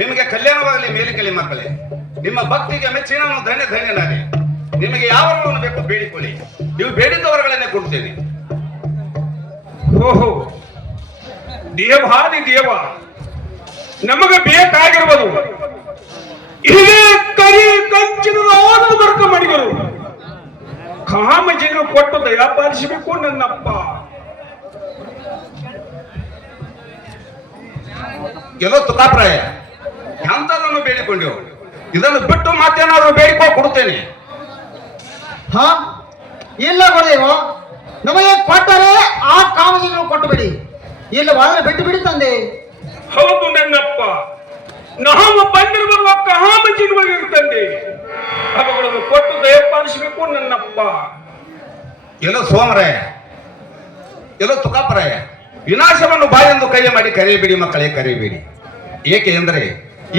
ನಿಮಗೆ ಕಲ್ಯಾಣವಾಗಲಿ ಮೇಲಿಕಲಿ ಮಕ್ಕಳೇ. ನಿಮ್ಮ ಭಕ್ತಿಗೆ ಮೆಚ್ಚಿ ನಾನು ಧನ್ಯನಾದೆ. ನಿಮಗೆ ಯಾವ ವರವನ್ನು ಬೇಕು ಬೇಡಿಕೊಳ್ಳಿ, ನೀವು ಬೇಡಿದ ವರಗಳನ್ನೇ ಕೊಡ್ತೇನೆ. ಓಹೋ, ದೇವಾದಿ ದೇವ, ನಮಗೆ ಬೇಕಾಗಿರುವುದು ಇದೇ ಕರಿ ಕಂಚಿನ ವರ್ಗ ಮಾಡಿದರು. ಕಾಮಜೇನು ಕೊಟ್ಟು ದಯಾಪಾಲಿಸಬೇಕು ನನ್ನಪ್ಪ. ಎಲ್ಲೋ ತುಕಾಪ್ರಾಯ ಎಂತದನ್ನು ಬೇಡಿಕೊಂಡೆವು. ಇದನ್ನು ಬಿಟ್ಟು ಮತ್ತೇನಾದ್ರೂ ಬೇಡಿಕೊ ಕೊಡುತ್ತೇನೆ. ಹಾ, ಇಲ್ಲ ಗುರುದೇವ, ನಮಗೆ ಕೊಟ್ಟರೆ ಆ ಕಾಮಜಿಗಳು ಕೊಟ್ಟು ಬಿಡಿ, ಇಲ್ಲವಾದ್ರೆ ಬಿಟ್ಟು ಬಿಡಿ ತಂದೆ. ಹೌದು ನನ್ನಪ್ಪ, ನಾವು ಬಂದಿರುವ ಕಾಮಜಿಗಳಿಗೆ ತಂದೆ, ಅವುಗಳನ್ನು ಕೊಟ್ಟು ದಯಪಾಲಿಸಬೇಕು ನನ್ನಪ್ಪ. ಎಲ್ಲೋ ಸೋಮರಾಯ, ಎಲ್ಲೋ ತುಕಾಪರಾಯ, ವಿನಾಶವನ್ನು ಬಾಯೆಂದು ಕೈ ಮಾಡಿ ಕರೆಯಬೇಡಿ ಮಕ್ಕಳೇ, ಕರೆಯಬೇಡಿ. ಏಕೆ ಎಂದರೆ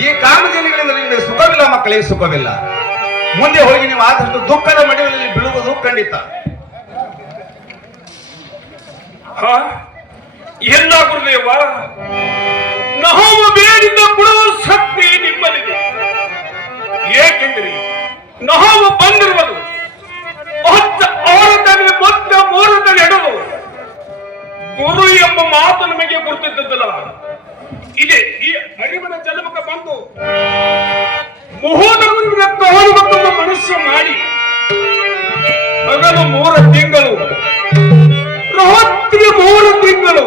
ಈ ಕಾಮಜನಿಗಳಿಂದ ನಿಮಗೆ ಸುಖವಿಲ್ಲ ಮಕ್ಕಳೇ, ಸುಖವಿಲ್ಲ. ಮುಂದೆ ಹೋಗಿ ನೀವು ಆದಷ್ಟು ದುಃಖದ ಮಡಿಯಲ್ಲಿ ಬೀಳುವುದು ಖಂಡಿತ. ಎಲ್ಲ ಗುರುದೇವ, ನಾವು ಬೇಡಿದ ಕೊಡುವ ಶಕ್ತಿ ನಿಮ್ಮಲ್ಲಿದೆ. ಏಕೆಂದರೆ ನಾವು ಬಂದಿರುವುದು ಆರದಲ್ಲಿ ಮತ್ತೆ ಮೂರದಲ್ಲಿ ಹಿಡಿದು ಗುರು ಎಂಬ ಮಾತು ನಮಗೆ ಗುರುತಿದ್ದಲ್ಲ. ಇದೆ ಈ ಅರಿವಿನ ಜನ್ಮಕ್ಕೆ ಬಂದು ಮುಹೂರ್ತ ತೋರುವಂತ ಮನಸ್ಸು ಮಾಡಿ ಹಗಲು 3 ತಿಂಗಳು, ರಾತ್ರಿ 3 ತಿಂಗಳು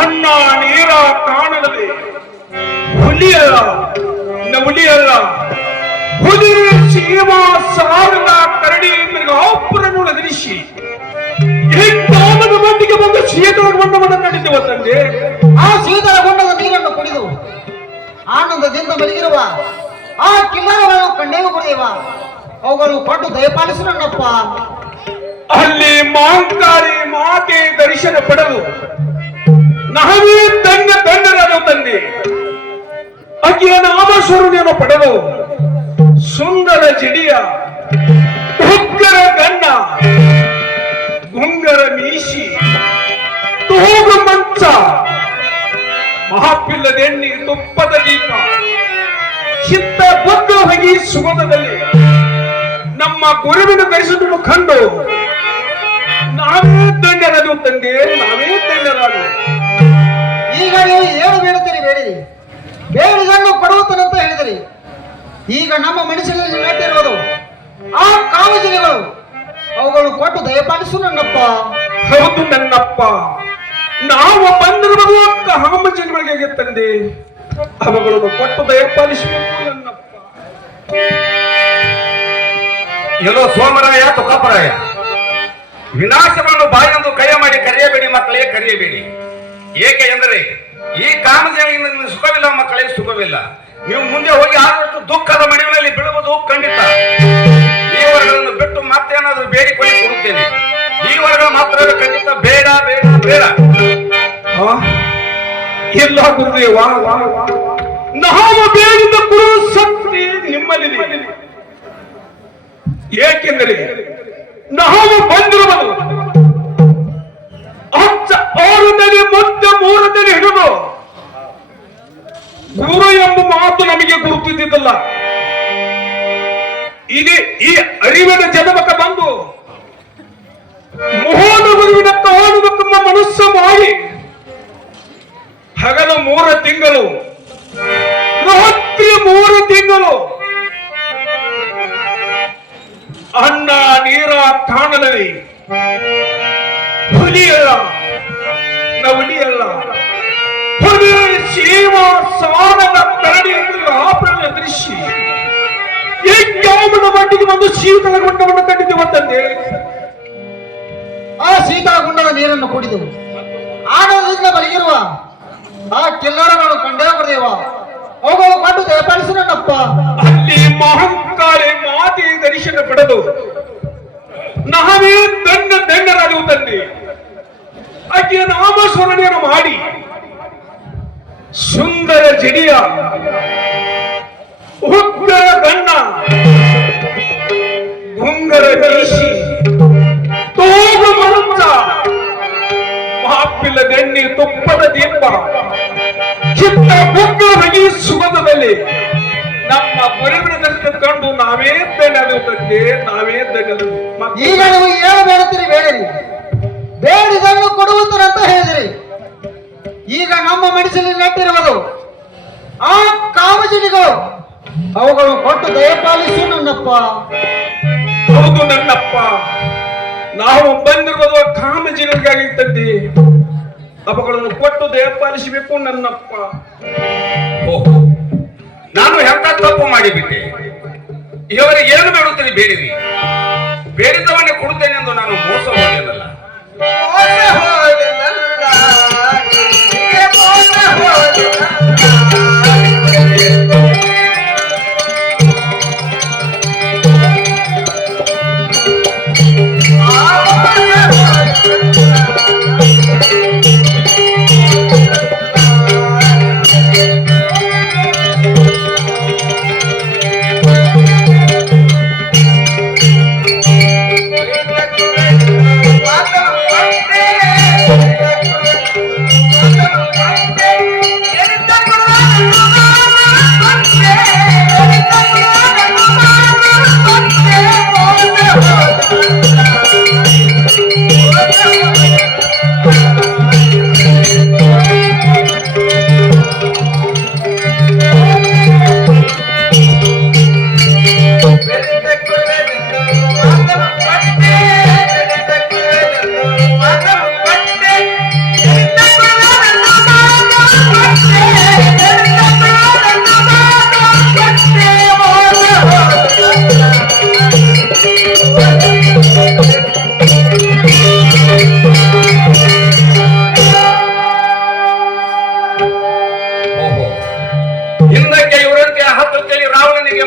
ಅನ್ನ ನೀರ ಕಾಣದೆ ಹುಲಿಯಲ್ಲ ನವುಲಿಯಲ್ಲ ಹುಲಿ ಸೀಮಾ ಸಾರದ ಕರಡಿ ಆಪುರನ್ನು ಎದುರಿಸಿ ಮಟ್ಟಿಗೆ ಬಂದು ಶೀತಲ ಗುಂಡವನ್ನು ಕಂಡಿದ್ದೇವ ತಂದೆ. ಆ ಶೀತಲ ಗುಂಡದ ನೀರನ್ನು ಕುಡಿದು ಆನಂದದಿಂದ ಮಲಗಿರುವ ಆ ಕಿಲ್ಲರಗಳನ್ನು ಕಂಡೇವು ಗುರುದೇವ. ಅವುಗಳು ಕೊಟ್ಟು ದಯಪಾಲಿಸು ನನ್ನಪ್ಪ. ಅಲ್ಲಿ ಮಾಂಕಾರಿ ಮಾತೆ ದರ್ಶನ ಪಡೆದು ನಾವೇ ದಂಡರಾದ ತಂದೆ ಆಕೆಯ ನಾಮಸ್ವರೂಪಿಯನ್ನು ಪಡೆದು ಸುಂದರ ಜಡಿಯ ಉಗ್ರ ಗಣ್ಣ ಗುಂಗರ ಮೀಸಿ ತೂಗು ಮಂಚ ಮಹಾಪಿಲ್ಲದೆಣ್ಣೆ ತುಪ್ಪದ ದೀಪ ಚಿತ್ತ ಬುದ್ಧ ಹೊಗಿ ಸುಗಂಧದಲ್ಲಿ ನಮ್ಮ ಗುರುವಿನ ದರ್ಶನವನ್ನು ಕಂಡು ನಾವೇ ದಂಡರಾದವು ತಂದೆ, ನಾವೇ ದಂಡರಾದವು. ಈಗ ನೀವು ಏನು ಬೇಡುತ್ತೀರಿ ಬೇಡಿರಿ, ಬೇಡಿದನ್ನು ಕೊಡುತ್ತಾನಂತ ಹೇಳಿದಿರಿ. ಈಗ ನಮ್ಮ ಮನುಷ್ಯನಲ್ಲಿ ನೆಟ್ಟಿರುವುದು ಆ ಕಾಮಜಿನಿಗಳು, ಅವುಗಳು ಕೊಟ್ಟು ದಯಪಾಲಿಸು ನನ್ನಪ್ಪ. ಹೌದು ನನ್ನಪ್ಪ, ನಾವು ಬಂದಿರುವುದು ಕಾಮಜಿನಿಗಳಿಗೆ ತಂದೆ, ಅವುಗಳನ್ನು ಕೊಟ್ಟು ದಯಪಾಲಿಸಬೇಕು ನನ್ನಪ್ಪ. ಎಲ್ಲೋ ಸೋಮರಾಯ ತುಕಾಪರಾಯ, ವಿನಾಶವನ್ನು ಬಾಯೆಂದು ಕೈ ಮಾಡಿ ಕರೆಯಬೇಡಿ ಮಕ್ಕಳೇ, ಕರೆಯಬೇಡಿ. ಏಕೆ ಎಂದರೆ ಈ ಕಾಮಜನಿಯಿಂದ ನಿಮಗೆ ಸುಖವಿಲ್ಲ ಮಕ್ಕಳೇ, ಸುಖವಿಲ್ಲ. ನೀವು ಮುಂದೆ ಹೋಗಿ ಆದಷ್ಟು ದುಃಖದ ಮಡಿಯಲ್ಲಿ ಬೀಳುವುದು ಖಂಡಿತ. ಈ ವರ್ಗಗಳನ್ನು ಬಿಟ್ಟು ಮತ್ತೇನಾದ್ರೂ ಬೇಡಿಕೊಳ್ಳಿ ಕೊಡುತ್ತೇನೆ. ಈ ವರ್ಗ ಮಾತ್ರ ಖಂಡಿತ ಬೇಡ ಬೇಡ ಬೇಡ. ಎಲ್ಲ ಗುರುದೇವ, ನಾವು ಬೇಡಿದ ಕೊಡುವ ಶಕ್ತಿ ನಿಮ್ಮಲ್ಲಿದೆ. ಏಕೆಂದರೆ ನಾವು ಬಂದಿರುವುದು 6ರಲ್ಲಿ ಮತ್ತೆ 3ರಲ್ಲಿ ಹಿಡಿದು ಗುರು ಎಂಬ ಮಾತು ನಮಗೆ ಗುರುತಿದ್ದಿದ್ದಲ್ಲ. ಇದು ಈ ಅರಿವಿನ ಜನ್ಮಕ್ಕೆ ಬಂದು ಮೋಹನ ಗುರುವಿನ ಕಾಣುವುದಕ್ಕೆಂಬ ಮನಸ್ಸು ಮಾಡಿ ಹಗಲು 3 ತಿಂಗಳು, ರಾತ್ರಿ 3 ತಿಂಗಳು ಅನ್ನ ನೀರ ಕಾಣಲಿ ಹುಲಿಯಲ್ಲ ನವಲಿಯಲ್ಲ ಹುಲಿ ಶಿವ ಸಾರದ ಕರಡಿ ಆಪರಣ ದೃಶ್ಯ ಯಾವ ಮಟ್ಟಿಗೆ ಒಂದು ಶೀತಲ ಗುಂಡವನ್ನು ಕಂಡಿದ್ದೇವೆ ತಂದೆ. ಆ ಶೀತಲ ಗುಂಡದ ನೀರನ್ನು ಕುಡಿದು ಆನಂದದಿಂದ ಮಲಗಿರುವ ಆ ಕಿಲ್ಲರಗಳನ್ನು ಕಂಡೇ ಗುರುದೇವ. ಅವುಗಳು ಕೊಟ್ಟು ದಯಪಾಲಿಸು ನನ್ನಪ್ಪ. ಅಲ್ಲಿ ಮಹಂಕಾರಿ ಮಾತೆ ದರ್ಶನ ಪಡೆದು ನಾವೇ ದಂಡರಾದವು ತಂದೆ. ಆಕೆಯ ನಾಮಸ್ಮರಣೆಯನ್ನು ಮಾಡಿ ಸುಂದರ ಜಡಿಯ ಉಗ್ರ ಗಣ್ಣ ಗುಂಗರ ಮೀಸಿ ತೋಗು ಮಂಚ ಮಹಾಪಿಲ್ಲದೆಣ್ಣೆ ತುಪ್ಪದ ದೀಪ ಚಿತ್ತ ಬುಗ್ಗ ಹೊಗಿ ಸುಗಂಧದಲ್ಲಿ ನಮ್ಮ ಗುರುವಿನ ದರ್ಶನ ಕಂಡು ನಾವೇ ತಂದೆ ನಾವೇ ತಗಲು ಈಗ ನೀವು ಏನು ಬೇಡುತ್ತೀರಿ ಬೇಡಿರಿ, ಬೇಡಿದನ್ನು ಕೊಡುವುದರಂತ ಹೇಳಿದಿರಿ. ಈಗ ನಮ್ಮ ಮನಸ್ಸಲ್ಲಿ ನೆಟ್ಟಿರುವುದು ಆ ಕಾಮಜಿನಿಗಳು, ಅವುಗಳು ಕೊಟ್ಟು ದಯಪಾಲಿಸು ನನ್ನಪ್ಪ. ಹೌದು ನನ್ನಪ್ಪ, ನಾವು ಬಂದಿರುವುದು ಕಾಮಜೀವಿಗಾಗಿ ತಂದೆ, ಅವುಗಳನ್ನು ಕೊಟ್ಟು ದಯಪಾಲಿಸಬೇಕು ನನ್ನಪ್ಪ. ಓಹೋ, ನಾನು ಎಂತ ತಪ್ಪು ಮಾಡಿಬಿಟ್ಟೆ. ಇವರಿಗೆ ಏನು ಬೇಡುತ್ತೀನಿ ಬೇಡಿರಿ, ಬೇಡಿದವನ್ನೇ ಕೊಡುತ್ತೇನೆ ಎಂದು ನಾನು ಮೋಸ ಹೋಗಲಿಲ್ಲ.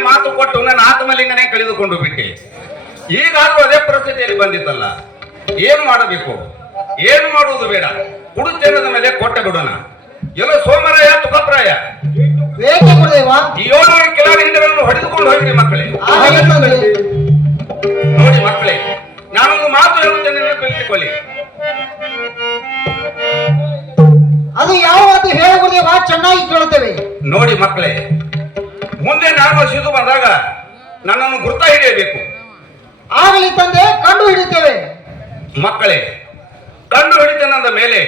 ಮಾತು ಕೊಟ್ಟು ನನ್ನ ಆತ್ಮಲಿಂಗನೇ ಕಳೆದುಕೊಂಡು ಬಿಟ್ಟೆ. ಈಗಾದ್ರೂ ಅದೇ ಪರಿಸ್ಥಿತಿಯಲ್ಲಿ ಬಂದಿತ್ತಲ್ಲ, ಏನು ಮಾಡಬೇಕು? ಏನು ಮಾಡುವುದು ಬೇಡ, ಕುಡುತೆನ್ನದ ಮೇಲೆ ಕೊಟ್ಟ ಬಿಡೋಣ. ಎಲ್ಲ ಸೋಮರಾಯ ತುಕಪ್ರಾಯ ಬೇಕೆ ಗುರುದೇವ. ಈ 7 ಕೆಲವು ಹಿಂಡುಗಳನ್ನು ಹೊಡೆದುಕೊಂಡು ಹೋಗಿರಿ ಮಕ್ಕಳೇ. ನೋಡಿ ಮಕ್ಕಳೇ, ನಾನೊಂದು ಮಾತು ಹೇಳುತ್ತೇನೆ, ನೆನಪಿಸಿಕೊಳ್ಳಿ. ಅದು ಯಾವ ಮಾತು ಹೇಳು ಗುರುದೇವ, ಚೆನ್ನಾಗಿ ಕೇಳುತ್ತೇವೆ. ನೋಡಿ ಮಕ್ಕಳೇ, ಮುಂದೆ ನಾನು ಸಿದು ಬಂದಾಗ ನನ್ನನ್ನು ಗುರ್ತ ಹಿಡಿಯಬೇಕು. ಆಗಲಿ ತಂದೆ, ಕಂಡು ಹಿಡಿತೇವೆ. ಮಕ್ಕಳೇ, ಕಂಡು ಹಿಡಿತನಂದ ಮೇಲೆ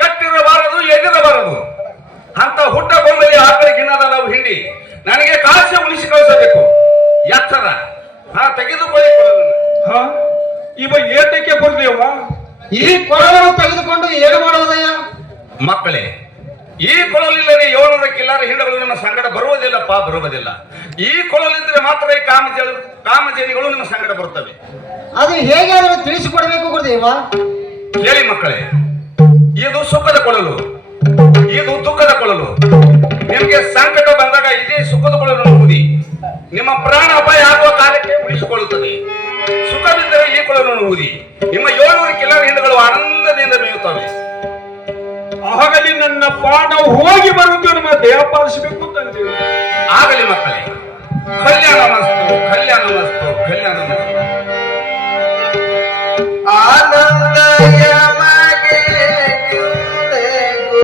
ಕಟ್ಟಿರಬಾರದು, ಎದಿರಬಾರದು. ಅಂತ ಹುಟ್ಟ ಗೊಂಬಲಿ ಆಕಳಿ ಗಿಣ್ಣದ ನಾವು ಹಿಂಡಿ ನನಗೆ ಕಾಸೆ ಉಳಿಸಿ ಕಳಿಸಬೇಕು. ಎತ್ತರ ತೆಗೆದುಕೊಳ್ಳಿ. ಇವ ಏತಕ್ಕೆ ಗುರುದೇವ? ಈ ಕೊಳವನ್ನು ತೆಗೆದುಕೊಂಡು ಏನು ಮಾಡುವುದಯ್ಯ? ಮಕ್ಕಳೇ, ಈ ಕೊಳಲಿಲ್ಲದೆ 700 ಕಿಲ್ಲಾರ ಹಿಂಡಗಳು ನಿಮ್ಮ ಸಂಗಡ ಬರುವುದಿಲ್ಲಪ್ಪ, ಬರುವುದಿಲ್ಲ. ಈ ಕೊಳಲಿದ್ರೆ ಮಾತ್ರ ಈ ಕಾಮಜೇನಿಗಳು ನಿಮ್ಮ ಸಂಗಡ ಬರುತ್ತವೆ. ಅದು ಹೇಗಾದರೂ ತಿಳಿಸಿಕೊಡಬೇಕು ಗುರುದೇವ. ಕೇಳಿ ಮಕ್ಕಳೇ, ಇದು ಸುಖದ ಕೊಳಲು, ಇದು ದುಃಖದ ಕೊಳಲು. ನಿಮಗೆ ಸಂಕಟ ಬಂದಾಗ ಇದೇ ಸುಖದ ಕೊಳಲು ಊದಿ ನಿಮ್ಮ ಪ್ರಾಣ ಅಪಾಯ ಆಗುವ ಕಾಲಕ್ಕೆ ಉಳಿಸಿಕೊಳ್ಳುತ್ತದೆ. ಸುಖವಿದ್ದರೆ ಈ ಕೊಳಲನ್ನು ಊದಿ ನಿಮ್ಮ 700 ಕಿಲ್ಲಾರ ಹಿಂಡಗಳು ಆನಂದದಿಂದ ಮೇಯುತ್ತವೆ. ಆಗಲಿ ನನ್ನಪ್ಪ, ನಾವು ಹೋಗಿ ಬರುವುದು ನಮ್ಮ ದೇಹ ಪಾಲಿಸಬೇಕು ತಂದೆ. ಆಗಲಿ ಮಕ್ಕಳೇ, ಕಲ್ಯಾಣ ಮಸ್ತು, ಕಲ್ಯಾಣ ಮಸ್ತು, ಕಲ್ಯಾಣ ಮಸ್ತು. ಆನಂದ